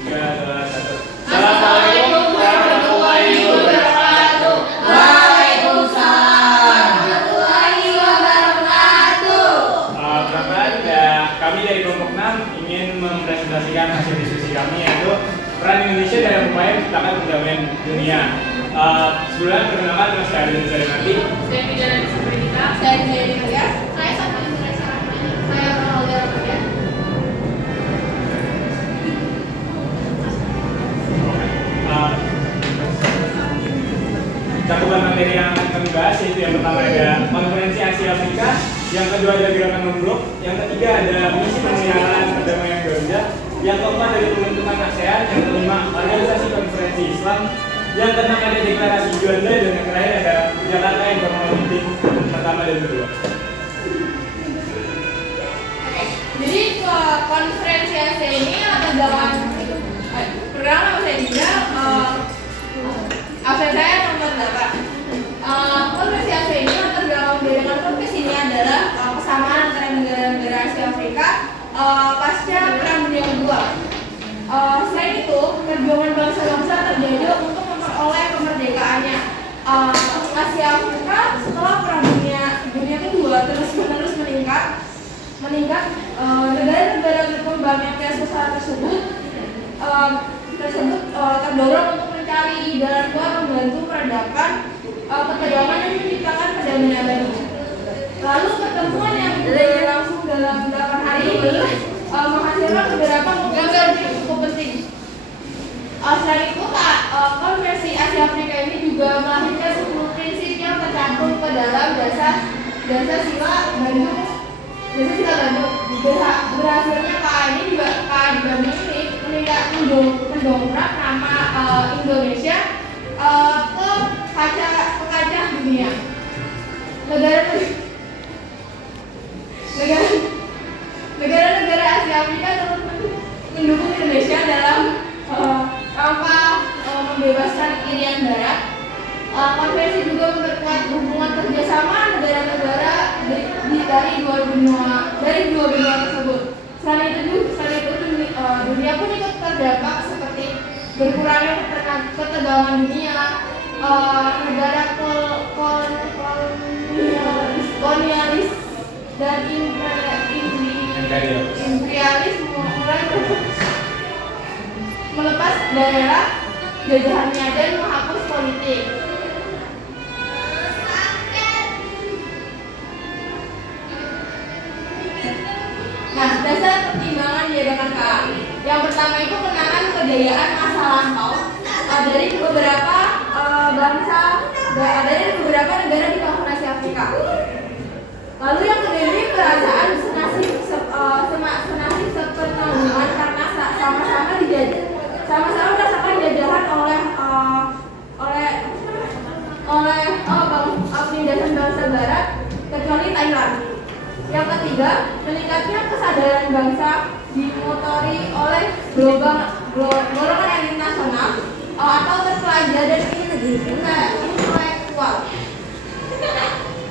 3, 2, 1. Assalamualaikum warahmatullahi wabarakatuh. Waalaikumsalam warahmatullahi wabarakatuh. Perkenalkan, kami dari kelompok 6 ingin mempresentasikan hasil diskusi kami, yaitu peran Indonesia dalam upaya menciptakan perdamaian dunia. Sebelumnya perkenalkan, nama saya Adil Nanti. Saya Pidana Disabilita. Saya Jadi Maria. Saya Satu Indonesia. Saya Ronaldo Ramadhan. Cakupan materi yang kami bahas yaitu yang pertama ada konferensi Asia Afrika, yang kedua ada gerakan non-blok, yang ketiga ada misi pemeliharaan perdamaian Garuda, yang keempat dari pembentukan ASEAN, yang kelima organisasi konferensi Islam, yang keenam ada deklarasi Juanda, dan yang terakhir ada Jakarta Informal Meeting pertama dan kedua. Jadi konferensi Asia ini latar belakang pertama nama saya Dinda, absen saya nomor 8. Konferensi Asia ini latar belakang membedakan konferensi ini adalah kesamaan antara negara-negara Asia Afrika pasca Perang Dunia Kedua. Selain itu, perjuangan bangsa-bangsa terjadi untuk memperoleh kemerdekaannya. Asia Afrika setelah Perang Dunia Kedua terus-menerus meningkat. Negara-negara berkembang yang besar tersebut terdorong untuk mencari jalan keluar membantu meredakan ketegangan dan menciptakan perdamaian baru. Lalu pertemuan yang berlangsung dalam 8 hari ini menghasilkan beberapa keputusan yang cukup penting. Selain itu, konferensi Asia Afrika ini juga melahirkan 10 prinsip yang tercantum ke dalam dasar sila Bandung. Berhasilnya KA di Bandung ini mendongkrak nama Indonesia ke kancah dunia. Negara-negara Asia Afrika terus mendukung Indonesia dalam rangka membebaskan Irian Barat. Konferensi juga memperkuat hubungan kerjasama negara-negara dari dua benua tersebut. Selain itu dunia pun ikut terdampak seperti berkurangnya ketegangan dunia, negara kolonialis dan imperialis mulai melepas daerah jajahannya dan menghapus politik. Nah, dasar pertimbangan diadakan KA. Yang pertama itu kenangan kejayaan masa lampau dari beberapa negara di kawasan Asia Afrika. Lalu yang kedua ini perasaan senasib sepertanggungan karena sama-sama merasakan jajahan oleh penindasan bangsa Barat kecuali Thailand. Yang ketiga, meningkatnya kesadaran bangsa dimotori oleh golongan elit nasional atau terpelajar dan intelektual.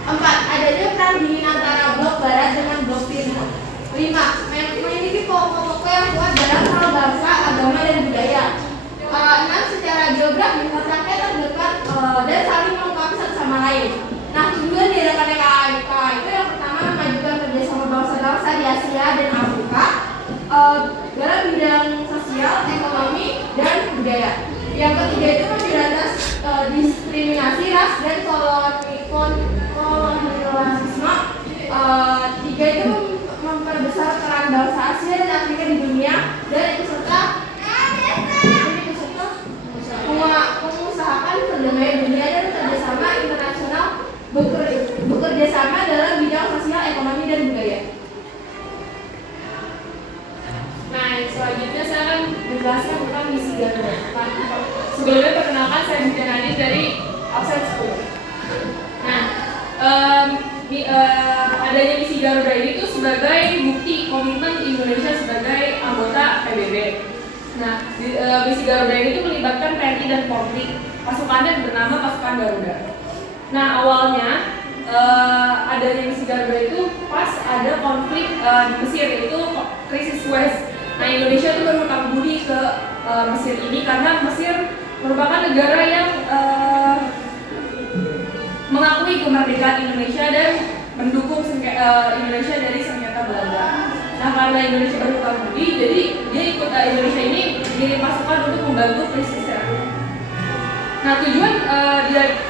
4. Adanya perang dingin antara blok barat dengan blok timur. 5. Memiliki pokok-pokok yang kuat dalam hal bangsa, agama, dan budaya. 6. Secara geografis letaknya terdekat dan saling melengkapi satu sama lain. Nah, tujuan diadakannya KA itu yang pertama memajukan kerjasama bangsa-bangsa di Asia dan Afrika dalam bidang sosial, ekonomi, dan budaya. Yang ketiga itu memberantas diskriminasi ras dan kolonialisme. 3 itu memperbesar peran bangsa Asia dan Afrika di dunia dan ikut serta mengusahakan perdamaian dunia dan kerjasama internasional bekerja sama dalam bidang sosial, ekonomi, dan budaya. Nah, selanjutnya saya akan menjelaskan tentang misi Garuda. Sebelumnya perkenalkan, saya Pidana dari absen 10. Nah, adanya misi Garuda ini tuh sebagai bukti komitmen Indonesia sebagai anggota PBB. Nah, misi Garuda ini tuh melibatkan TNI dan Polri. Pasukannya bernama Pasukan Garuda. Nah, awalnya adanya misi Garuda itu pas ada konflik di Mesir, yaitu krisis Suez Nah, Indonesia itu berhutang budi ke Mesir ini karena Mesir merupakan negara yang mengakui kemerdekaan Indonesia dan mendukung Indonesia dari sengketa Belanda. Nah, karena Indonesia berhutang budi, jadi dia ikut Indonesia ini dimasukkan untuk membantu krisisnya. Nah, tujuan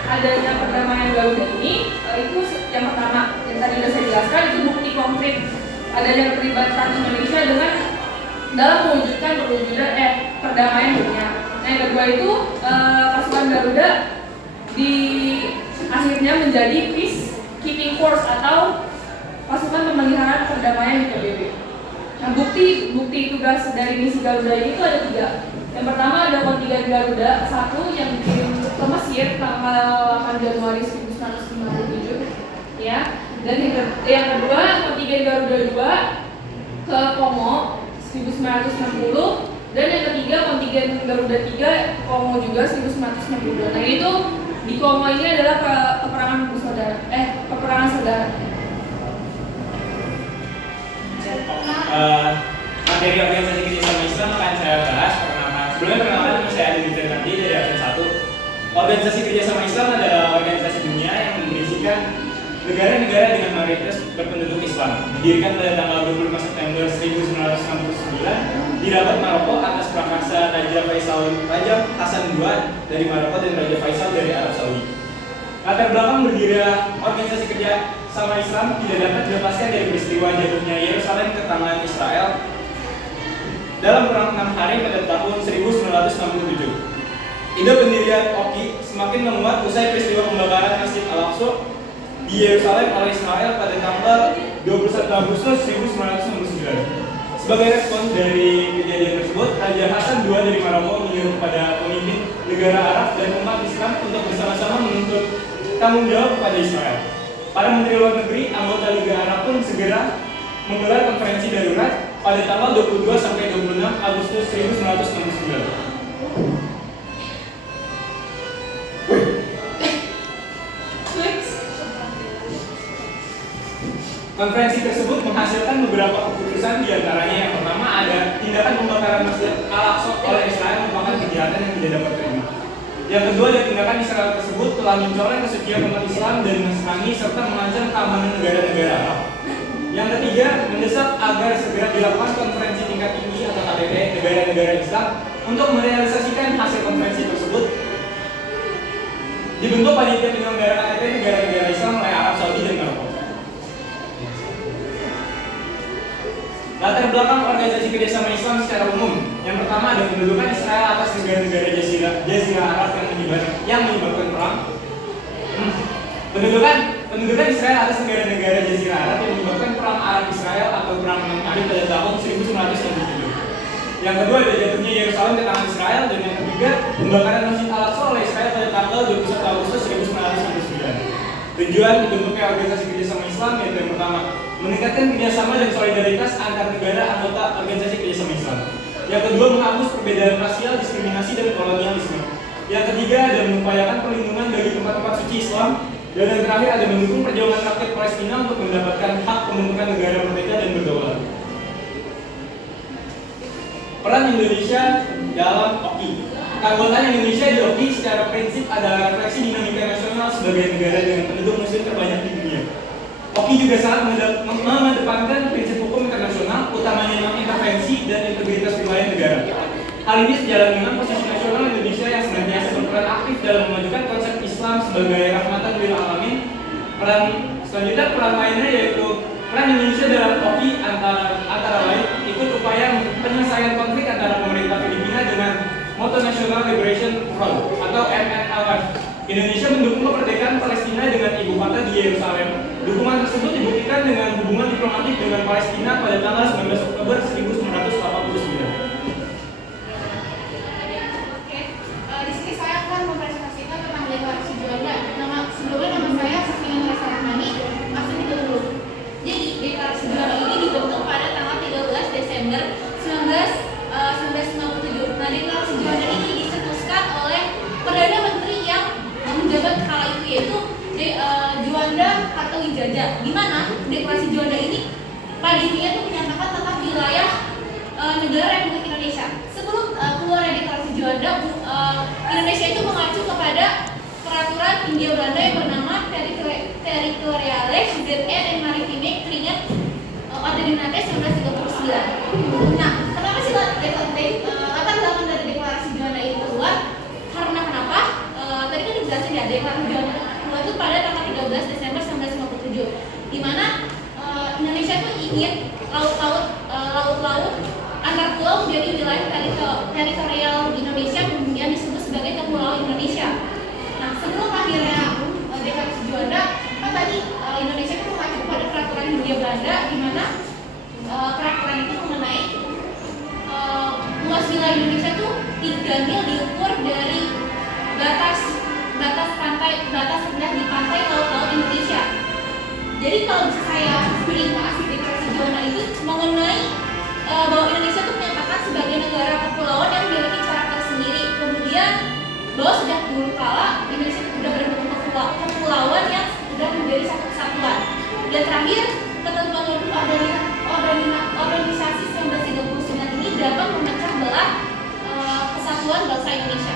adanya perdamaian Garuda ini itu yang pertama yang tadi sudah saya jelaskan, itu bukti konkret adanya keterlibatan Indonesia dalam mewujudkan perdamaian dunia. Nah, yang kedua itu pasukan Garuda akhirnya menjadi peacekeeping force atau pasukan pemeliharaan perdamaian di PBB. Nah, bukti tugas dari misi Garuda ini itu ada 3. Yang pertama ada kontingen Garuda 1 yang dikirim ke Mesir tanggal 8 Januari 1957, ya. Dan yang kedua kontingen Garuda 2 ke Kongo 1960, dan yang ketiga kontingen Garuda 3 Kongo juga 1962. Nah, itu di Kongo ini adalah peperangan saudara. Materi organisasi kerjasama Islam akan saya bahas. Sebelumnya perkenalkan, saya Adi Nanti dari absen 1. Organisasi kerjasama Islam adalah organisasi dunia yang berisikan negara-negara dengan mayoritas berpenduduk Islam. Didirikan pada tanggal 25 September 1969 di Rabat, Maroko atas prakarsa Raja Hasan II dari Maroko dan Raja Faisal dari Arab Saudi. Latar belakang berdirinya organisasi kerjasama Islam tidak dapat dilepaskan dari peristiwa jatuhnya Yerusalem ke tangan Israel dalam perang 6 hari pada tahun 1967. Ide pendirian OKI semakin menguat usai peristiwa pembakaran Masjid Al-Aqsa di Yerusalem oleh Israel pada tanggal 21 Agustus 1969. Sebagai respons dari kejadian tersebut, Raja Hasan II dari Maroko menyuruh kepada pemimpin negara Arab dan umat Islam untuk bersama-sama menuntut tanggung jawab kepada Israel. Para menteri luar negeri anggota Liga Arab pun segera menggelar konferensi darurat pada tanggal 22 sampai 26 Agustus 1969. Konferensi tersebut menghasilkan beberapa keputusan, diantaranya yang pertama ada tindakan pembakaran Masjid Al-Aqsa oleh Israel merupakan kejahatan yang tidak dapat terima. Yang kedua, ada tindakan Israel tersebut telah mencoreng kesucian umat Islam dan Nasrani serta mengancam keamanan negara-negara Arab. Yang ketiga, mendesak agar segera dilakukan konferensi tingkat tinggi atau KTT negara-negara Islam untuk merealisasikan hasil konferensi tersebut. Dibentuk panitia penyelenggara KTT negara-negara Islam oleh Arab Saudi dan Maroko. Latar belakang organisasi kerjasama Islam secara umum. Yang pertama ada pendudukan Israel atas negara-negara Jazirah Arab yang menyebabkan perang. Pendudukan Israel atas negara-negara Jazirah Arab yang menyebabkan perang Arab Israel atau perang 6 hari pada tahun 1967. Yang kedua ada jatuhnya Yerusalem ke tangan Israel, dan yang ketiga pembakaran Masjid Al-Aqsa oleh Israel pada tanggal 21 Agustus 1969. Tujuan dibentuknya organisasi kerjasama Islam yaitu yang pertama meningkatkan kerjasama dan solidaritas antar negara anggota organisasi kerjasama Islam. Yang kedua, menghapus perbedaan rasial, diskriminasi, dan kolonialisme. Yang ketiga, ada mengupayakan perlindungan bagi tempat-tempat suci Islam. Dan yang terakhir, ada mendukung perjuangan rakyat Palestina untuk mendapatkan hak pembentukan negara merdeka dan berdaulat. Peran Indonesia dalam OKI. Keanggotaan Indonesia di OKI secara prinsip adalah refleksi dinamika nasional sebagai negara dengan penduduk muslim terbanyak di dunia. OKI juga sangat mengedepankan prinsip hukum internasional, utamanya non-intervensi dan integritas wilayah negara. Hal ini sejalan dengan posisi nasional Indonesia yang senantiasa berperan aktif dalam memajukan konsep Islam sebagai rahmatan lil alamin. Peran lainnya yaitu peran Indonesia dalam OKI antara lain ikut upaya penyelesaian konflik antara pemerintah Filipina dengan Moto National Liberation Front atau MNLF. Indonesia mendukung kemerdekaan Palestina dengan ibu kota di Yerusalem. Dukungan tersebut dibuktikan dengan hubungan diplomatik dengan Palestina pada tanggal 19 Oktober 1989. Di sini saya akan mempresentasikan tentang deklarasi Juanda. Sebelumnya nama saya Safina Nurasa Rahmani, absen 30. Jadi deklarasi Juanda ini dibentuk pada tanggal 13 Desember 1997. Nah, deklarasi Juanda ini dicetuskan oleh Perdana Menteri yang menjabat kala itu, yaitu Juanda Hartowijaya, di mana deklarasi Juanda ini pada intinya itu menyatakan tentang wilayah negara Republik Indonesia. Sebelum keluar dari deklarasi Juanda, Indonesia itu mengacu kepada peraturan Hindia Belanda yang bernama Territoriale Zone en Maritime Kringet Ordinate 1939. Nah, kenapa sih latar belakang dari deklarasi Juanda itu keluar? Karena kenapa? Tadi kan dijelasin ya, deklarasi Juanda keluar itu pada tanggal 13 Desember 1957, di mana Indonesia tuh ingin laut-laut antar pulau menjadi wilayah teritorial Indonesia yang disebut sebagai Kepulauan Indonesia. Nah, sebelum akhirnya deklarasi Juanda, kan tadi Indonesia itu mengacu pada peraturan Hindia Belanda, di mana peraturan itu mengenai luas wilayah Indonesia tuh 3 mil diukur dari batas rendah di pantai laut Indonesia. Jadi kalau bisa saya berinfo deklarasi Juanda itu mengenai bahwa Indonesia itu menyatakan sebagai negara kepulauan yang memiliki cara tersendiri. Kemudian bahwa sejak dulu kala Indonesia itu sudah berbentuk kepulauan yang sudah menjadi satu kesatuan. Dan terakhir, ketentuan organisasi 1939 ini dapat memecah belah kesatuan bangsa Indonesia.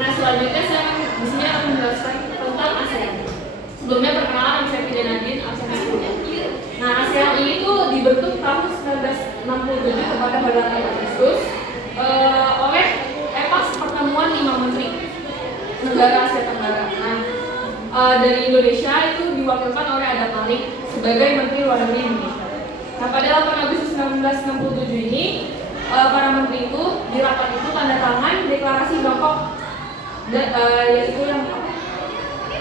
Nah, selanjutnya saya di sini akan menjelaskan tentang ASEAN. Sebelumnya perkenalan, saya Fida Nadine, ASEAN 10. Nah, ASEAN ini tuh dibentuk tahun 1967 kepada bulan Agustus oleh pertemuan 5 menteri negara Asia Tenggara. Nah, dari Indonesia itu diwakilkan oleh Adam Malik sebagai Menteri Luar Negeri Indonesia. Nah, pada 8 Agustus 1967 ini para menteri itu di rapat itu tanda tangan deklarasi Bangkok, yaitu yang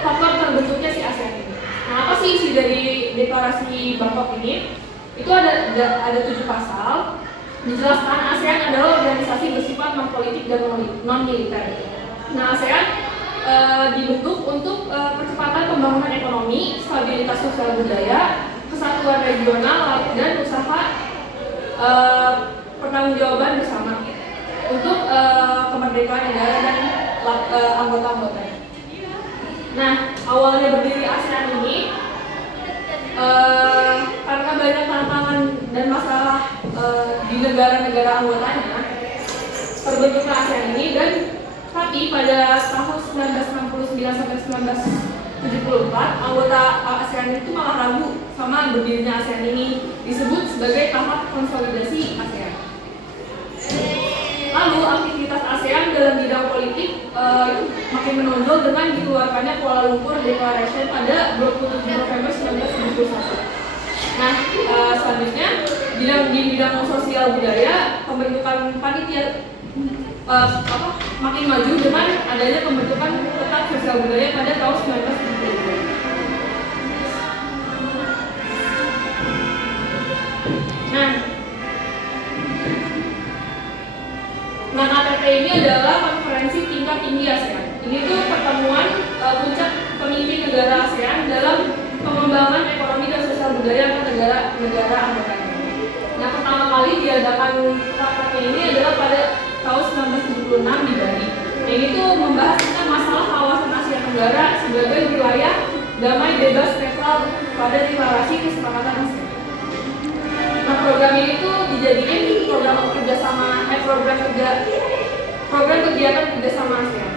faktor terbentuknya si ASEAN ini. Nah, apa sih isi dari deklarasi Bangkok ini? Itu ada 7 pasal. Dijelaskan ASEAN adalah organisasi bersifat non-politik dan non-militer. Nah, ASEAN dibentuk untuk percepatan pembangunan ekonomi, stabilitas sosial budaya, kesatuan regional, dan usaha pertanggungjawaban bersama untuk kemerdekaan negara dan anggota-anggotanya. Nah, awalnya berdiri ASEAN ini karena banyak tantangan dan masalah di negara-negara anggotanya terbentuklah ASEAN ini, dan tapi pada tahun 1969 sampai 1974 anggota ASEAN itu malah ragu sama berdirinya ASEAN ini, disebut sebagai tahap konsolidasi ASEAN. Lalu aktivitas ASEAN dalam bidang politik makin menonjol dengan dikeluarkannya Kuala Lumpur Declaration pada 27 November 1971. Nah, selanjutnya di bidang sosial budaya, pembentukan panitia makin maju dengan adanya pembentukan Petak Sosial Budaya pada tahun 1972. Nah, KTT ini adalah konferensi tingkat tinggi ASEAN. Ini tuh pertemuan puncak pemimpin negara ASEAN dalam pengembangan ekonomi dan sosial budaya antar negara anggotanya. Nah, pertama kali diadakan KTT ini adalah pada tahun 1976 di Bali. Nah, ini tuh membahas tentang masalah kawasan Asia Tenggara sebagai wilayah damai, bebas, netral pada deklarasi kesepakatan ASEAN. Nah, program ini tuh dijadikan program kegiatan kerjasama ASEAN.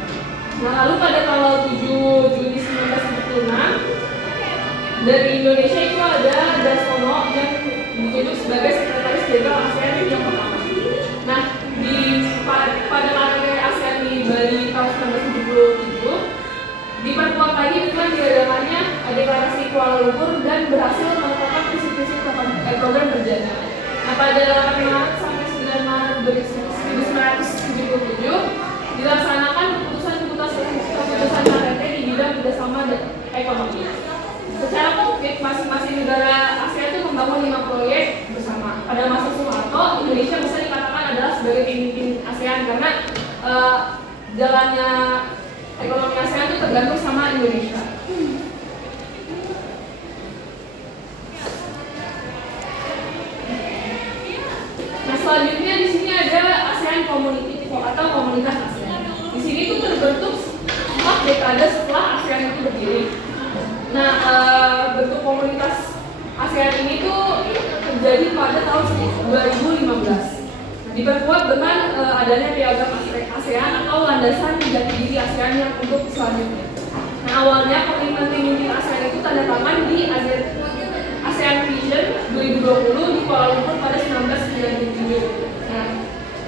Nah, lalu pada tanggal 7 Juni 1976 dari Indonesia itu ada Dasono yang ditunjuk sebagai sekretaris jenderal ASEAN yang pertama. Nah, pada KTT ASEAN di Bali tahun 1977 diperkuat lagi dengan diadakannya deklarasi Kuala Lumpur dan berhasil menetapkan prinsip-prinsip program kerjanya. Nah, pada 8 Maret sampai 9 Maret 1977 dilaksanakan keputusan KTT di bidang kerjasama dan ekonomi. Secara konkret, masing-masing negara ASEAN itu membangun 5 proyek bersama. Pada masa Soeharto, Indonesia bisa dikatakan adalah sebagai pemimpin ASEAN karena jalannya ekonomi ASEAN itu tergantung sama Indonesia. Nah, selanjutnya di sini ada ASEAN Community atau komunitas ASEAN. Di sini itu terbentuk 4 dekade setelah ASEAN ASEAN itu berdiri. Nah, bentuk komunitas ASEAN ini tuh terjadi pada tahun 2015. Diperkuat dengan adanya piagam ASEAN atau landasan jati diri ASEAN yang untuk selanjutnya. Nah, awalnya komitmen pemimpin ASEAN itu tanda tangan di ASEAN Vision 2020 di Kuala Lumpur pada 1997. Nah,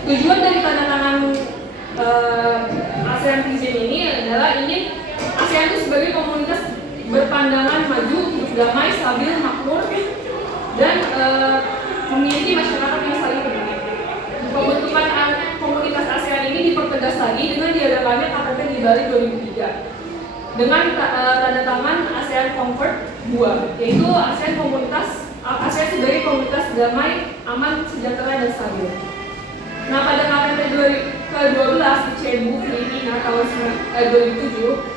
tujuan dari tanda tangan ASEAN Vision ini adalah ingin ASEAN itu sebagai komunitas berpandangan maju, hidup damai, stabil, makmur, dan memiliki masyarakat yang saling peduli. Pembentukan komunitas ASEAN ini dipertegas lagi dengan diadakannya KTT di Bali 2003 dengan tanda tangan ASEAN Concord 2, yaitu ASEAN sebagai komunitas damai, aman, sejahtera, dan stabil. Nah, pada KTT ke-12 di Cebu, Filipina tahun 2007,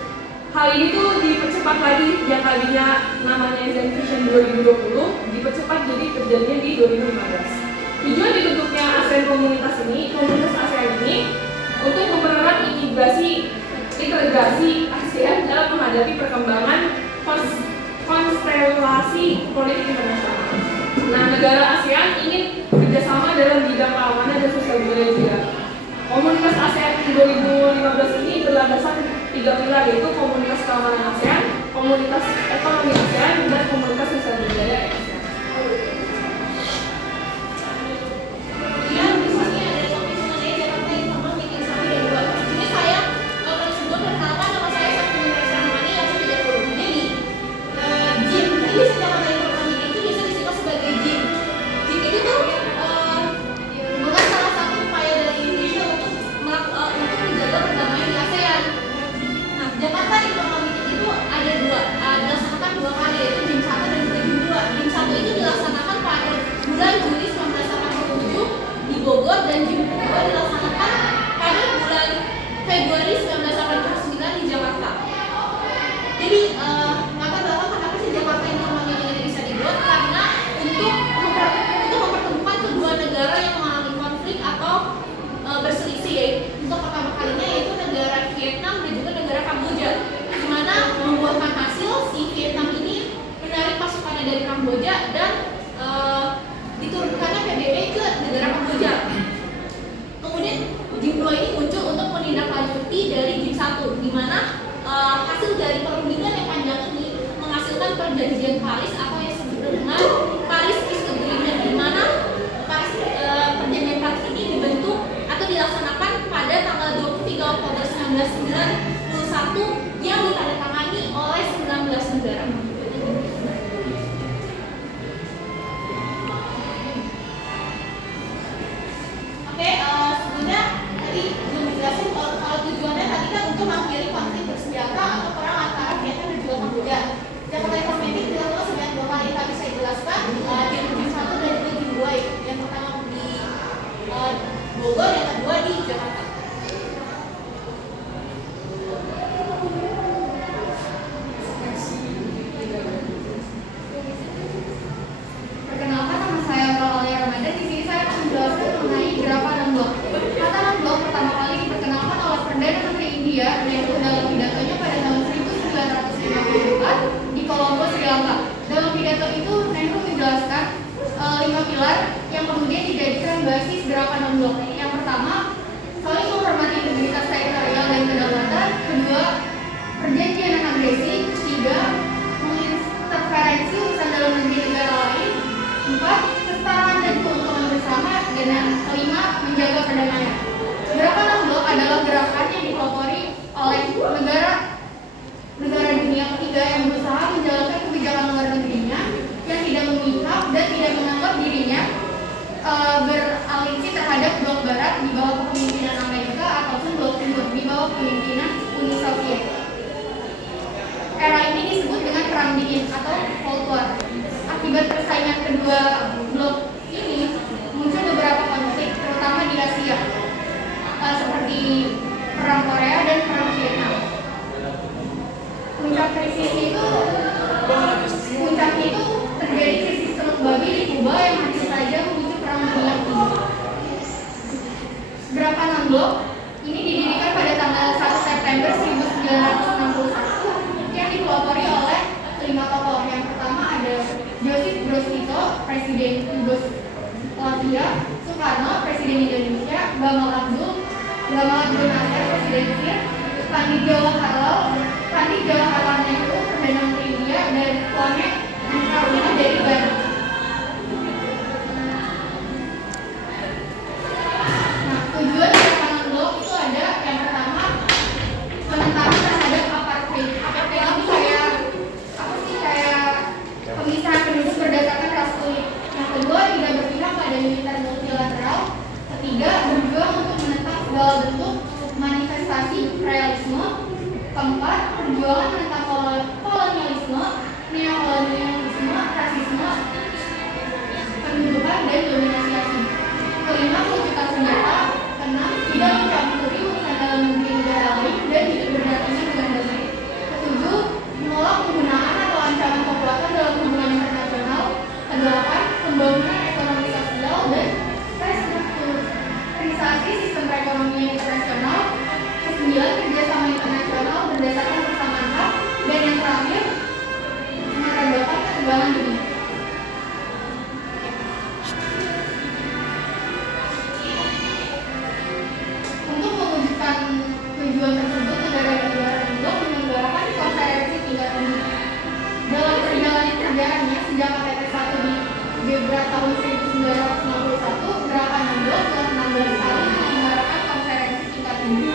hal ini tuh dipercepat lagi, yang tadinya namanya ASEAN Vision 2020 dipercepat jadi terjadinya di 2015. Tujuan dibentuknya ASEAN komunitas ASEAN ini untuk mempererat integrasi ASEAN dalam menghadapi perkembangan konstelasi politik internasional. Nah, negara ASEAN ingin kerjasama dalam bidang keamanan dan sosial budaya juga. Komunitas ASEAN 2015 ini berlandaskan 3 pilar, yaitu komunitas keamanan ASEAN, komunitas ekonomi ASEAN, dan komunitas sosial budaya ASEAN. Bogor dan Jim kedua dilaksanakan pada bulan Februari 1989 di Jakarta. Jadi latar belakang kenapa sih Jakarta ini namanya ini bisa dibuat, karena untuk mempertemukan kedua negara yang mengalami konflik atau berselisih. Untuk pertama kalinya yaitu negara Vietnam dan juga negara Kamboja, di mana membuahkan hasil si Vietnam ini menarik pasukannya dari Kamboja dan diturunkannya PBB ke negara Kamboja. Kemudian JIM 2 ini muncul untuk menindaklanjuti dari JIM 1, di mana hasil dari perundingan yang panjang ini menghasilkan perjanjian Paris atau yang disebut dengan Paris Peace Agreement, di mana perjanjian Paris ini dibentuk atau dilaksanakan pada tanggal 23 Oktober 1991 yang ditandatangani oleh 19 negara. Sebenarnya tadi belum dijelasin kalau tujuannya tadi kan untuk mengakhiri konflik bersenjata atau perang antara Vietnam dan juga Kamboja. Jakarta Informatif dilakukan sebanyak 2 kali, tadi saya jelaskan JIM 1 dan juga JIM 2, yang pertama di Bogor, yang kedua di Jakarta. Perkenalkan, nama saya Aurelia Ramadan. Di sini saya akan menjelaskan mengenai gerakan 6 blok. Kata 6 blok pertama kali diperkenalkan oleh Perdana Menteri India Nehru dalam pidatonya pada tahun 1954 di Colombo, Sri Lanka. Dalam pidato itu Nehru menjelaskan 5 pilar yang kemudian dijadikan basis gerakan 6 blok. Yang pertama, saling menghormati integritas teritorial dan kedaulatan. Kedua, perjanjian non-agresi. Ketiga, menginterferensi urusan dalam negeri negara lain. 4, kesetaraan dan keuntungan bersama. Dan yang kelima, menjaga perdamaian. Gerakan 6 blok adalah gerakan yang dipelopori oleh negara dunia ketiga yang berusaha menjalankan kebijakan luar negerinya yang tidak memihak dan tidak menganggap dirinya beraliansi terhadap blok barat di bawah kepemimpinan Amerika ataupun blok timur di bawah kepemimpinan Uni Soviet. Era ini disebut dengan Perang Dingin atau Cold War. Akibat persaingan kedua blok ini muncul beberapa konflik, terutama di Asia, seperti Perang Korea dan Perang Vietnam. Puncaknya itu terjadi krisis Teluk Babi di Kuba yang hampir saja memicu Perang Dunia Kedua. Gerakan 6 blok ini didirikan pada tanggal 1 September 1961 Presiden Yugoslavia, Soekarno, Presiden Indonesia, Gamal Abdul Nasser, Presiden Mesir, Pandit Jawaharlal Nehru, Perdana Menteri India, dan Kwame Nkrumah dari Ghana. Nah, tujuan gerakan blok itu ada yang pertama penentangan terhadap apartheid. Apartheid itu kayak apa sih, kayak pemisahan penduduk berdasarkan ras kulit. Yang kedua, tidak berpihak pada militer multilateral. Ketiga, berjuang untuk menentang segala bentuk manifestasi imperialisme. Keempat, perjuangan menentang kolonialisme, neokolonialisme, rasisme, pendudukan, dan dominasi asing. Kelima, meluncurkan senjata. Keenam, tidak mencampuri urusan dalam negeri negara lain dan hidup berdampingan dengan damai. Ketujuh, menolak penggunaan atau ancaman kekuatan dalam hubungan internasional. Kedelapan, pembangunan ekonomi sosial dan restrukturisasi sistem perekonomian internasional. Kesembilan, kerjasama internasional berdasarkan persamaan hak. Dan yang terakhir, meredakan ketegangan dunia. Untuk mewujudkan tujuan tersebut, negara-negara blok menyelenggarakan konferensi tingkat tinggi. Dalam perjalanan sejarahnya sejak KTT 1 di Belgrade tahun 1961, gerakan blok telah 16 kali menyelenggarakan konferensi tingkat tinggi.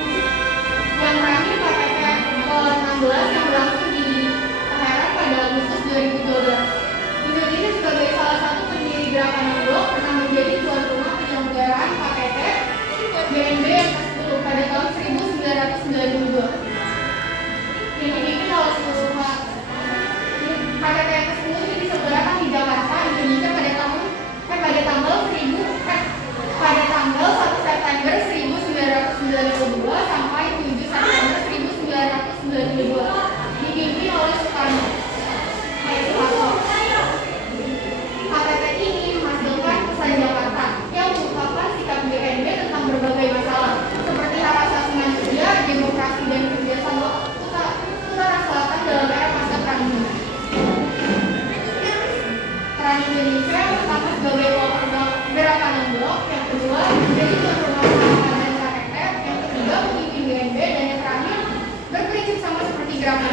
Yang terakhir KTT ke-16 yang berlangsung di Teheran pada Agustus 2012. Indonesia sebagai salah satu pendiri gerakan blok pernah menjadi tuan rumah penyelenggaraan KTT BNB yang ke-10 pada tahun 1992. Yang dipimpin oleh seluruh KTT yang ke-10 ini diselenggarakan di Jakarta, Indonesia pada tanggal 1 September 1992 sampai 7 September 1992, dipimpin oleh Soekarno. KTT ini menghasilkan pesan Jakarta yang mengungkapkan sikap BNB tentang berbagai masalah seperti hak asasi manusia, demokrasi, dan kerjasama utara selatan dalam era masa perang dunia. Peran Indonesia pertama sebagai pelopor gerakan blok, yang kedua menjadi tuan rumah persahabatan KTT, yang ketiga memimpin BNB, dan yang terakhir berprinsip sama seperti gerakan